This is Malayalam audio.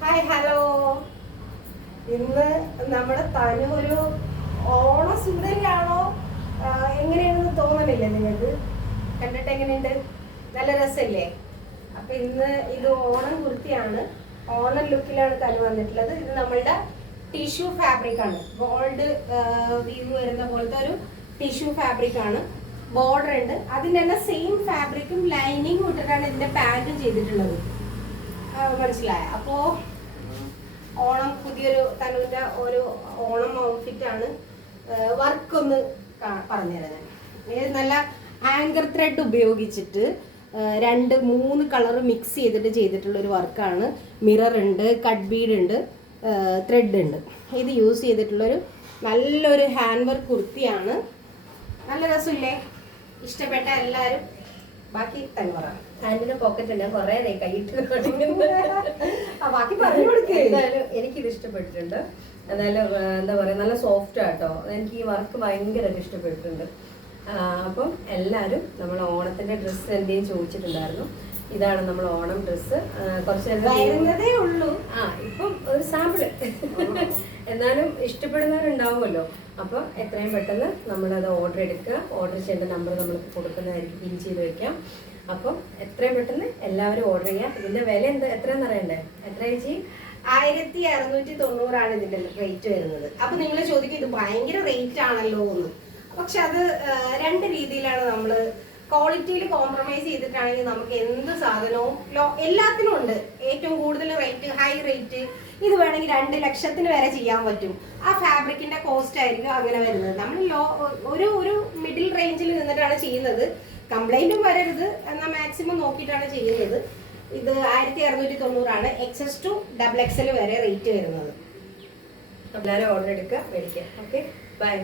ഹായ് ഹലോ ഇന്ന് നമ്മുടെ തനു ഒരു ഓണ സുന്ദരിയാണോ എങ്ങനെയാണെന്ന് തോന്നണില്ലേ നിങ്ങൾക്ക്? കണ്ടിട്ട് എങ്ങനെയുണ്ട്? നല്ല രസമില്ലേ? അപ്പൊ ഇന്ന് ഇത് ഓണം കുർത്തിയാണ്. ഓണം ലുക്കിലാണ് തനു വന്നിട്ടുള്ളത്. ഇത് നമ്മളുടെ ടിഷ്യൂ ഫാബ്രിക് ആണ്. ഗോൾഡ് വ്യൂ വരുന്ന പോലത്തെ ഒരു ടിഷ്യൂ ഫാബ്രിക് ആണ്. ബോർഡർ ഉണ്ട്. അതിന്റെ തന്നെ സെയിം ഫാബ്രിക്കും ലൈനിങ്ങും ഇട്ടിട്ടാണ് ഇതിന്റെ പാന്റും ചെയ്തിട്ടുള്ളത്. മനസ്സിലായ. അപ്പോ ഓണം പുതിയൊരു തനുവിന്റെ ഒരു ഓണം ഔട്ട്ഫിറ്റ് ആണ് വർക്ക് ഒന്ന് പറഞ്ഞു പറഞ്ഞുതരാം ഞാൻ. നല്ല ആങ്കർ ത്രെഡ് ഉപയോഗിച്ചിട്ട് രണ്ട് മൂന്ന് കളർ മിക്സ് ചെയ്തിട്ട് ചെയ്തിട്ടുള്ള ഒരു വർക്കാണ് മിറർ ഉണ്ട് കട്ട് ബീഡ് ഉണ്ട് ത്രെഡ് ഉണ്ട്. ഇത് യൂസ് ചെയ്തിട്ടുള്ളൊരു നല്ലൊരു ഹാൻഡ് വർക്ക് കുർത്തിയാണ്. നല്ല രസമില്ലേ? ഇഷ്ടപ്പെട്ട എല്ലാവരും ബാക്കി തന്നോറ ഹാൻഡിന്റെ ഹാൻഡിന് പോക്കറ്റ് ഞാൻ കുറെ കൈയിട്ട് ബാക്കി പറഞ്ഞു കൊടുക്കേ. എന്തായാലും എനിക്കിത് ഇഷ്ടപ്പെട്ടിട്ടുണ്ട്. എന്തായാലും എന്താ പറയാ നല്ല സോഫ്റ്റ് ആട്ടോ. എനിക്ക് ഈ വർക്ക് ഭയങ്കരമായിട്ട് ഇഷ്ടപ്പെട്ടിട്ടുണ്ട്. അപ്പം എല്ലാവരും നമ്മൾ ഓണത്തിന്റെ ഡ്രസ്സ് എന്തെങ്കിലും ചോദിച്ചിട്ടുണ്ടായിരുന്നു. ഇതാണ് നമ്മൾ ഓണം ഡ്രസ്സ് കുറച്ച് വരുന്നതേ ഉള്ളൂ. ആ ഇപ്പം ഒരു സാമ്പിൾ എന്നാലും ഇഷ്ടപ്പെടുന്നവരുണ്ടാവുമല്ലോ. അപ്പോൾ എത്രയും പെട്ടെന്ന് നമ്മളത് ഓർഡർ എടുക്കുക. ഓർഡർ ചെയ്യേണ്ട നമ്പർ നമ്മൾ കൊടുക്കുന്നതായിരിക്കും. പിൻ ചെയ്ത് വെക്കാം. അപ്പം എത്രയും പെട്ടെന്ന് എല്ലാവരും ഓർഡർ ചെയ്യാം ഇതിന്റെ വില എന്താ? എത്രയെന്ന് അറിയണ്ടേ? എത്ര ചേച്ചി? ആയിരത്തി അറുന്നൂറ്റി തൊണ്ണൂറാണ് ഇതിന്റെ റേറ്റ് വരുന്നത്. അപ്പൊ നിങ്ങൾ ചോദിക്കും ഇത് ഭയങ്കര റേറ്റ് ആണല്ലോ എന്ന്. പക്ഷെ അത് രണ്ട് രീതിയിലാണ് നമ്മൾ ക്വാളിറ്റിയിൽ കോംപ്രമൈസ് ചെയ്തിട്ടാണെങ്കിൽ നമുക്ക് എന്ത് സാധനവും ലോ എല്ലാത്തിനും ഉണ്ട്. ഏറ്റവും കൂടുതൽ റേറ്റ് ഹൈ റേറ്റ് ഇത് വേണമെങ്കിൽ രണ്ട് ലക്ഷത്തിന് വരെ ചെയ്യാൻ പറ്റും. ആ ഫാബ്രിക്കിന്റെ കോസ്റ്റ് ആയിരിക്കും അങ്ങനെ വരുന്നത്. നമ്മൾ ലോ ഒരു ഒരു മിഡിൽ റേഞ്ചിൽ നിന്നിട്ടാണ് ചെയ്യുന്നത്. കംപ്ലൈന്റും വരരുത് എന്നാൽ മാക്സിമം നോക്കിയിട്ടാണ് ചെയ്യുന്നത്. ഇത് ആയിരത്തി അറുന്നൂറ്റി തൊണ്ണൂറാണ്. എക്സസ് ടു ഡബിൾ എക്സൽ വരെ റേറ്റ് വരുന്നത്. എല്ലാവരും ഓർഡർ എടുക്കുക മേടിക്കുക. Okay bye